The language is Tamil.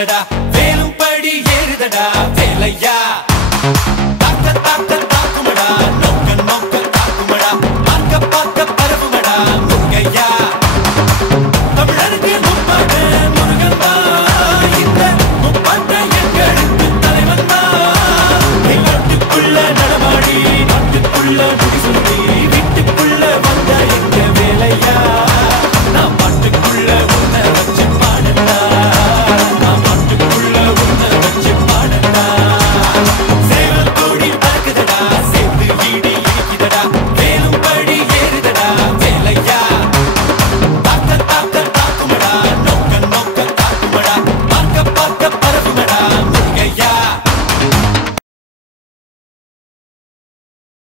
ஏறுதடா வேலும் படி ஏறுதடா வேலையா தாக்க தாக்க தாக்குமடா நோக்க நோக்க தாக்குமடா பார்க்க பார்க்க பரவுமடா முருகையா தமிழருக்கு முப்பாட்டு முருகன் தான் இந்த முப்பாட்டை எங்களுக்கு தலைவன் தான் நாட்டுக்குள்ள நடமாடி நாட்டுக்குள்ள முடிசுண்டி வீட்டுக்குள்ள வந்த எங்க வேலையா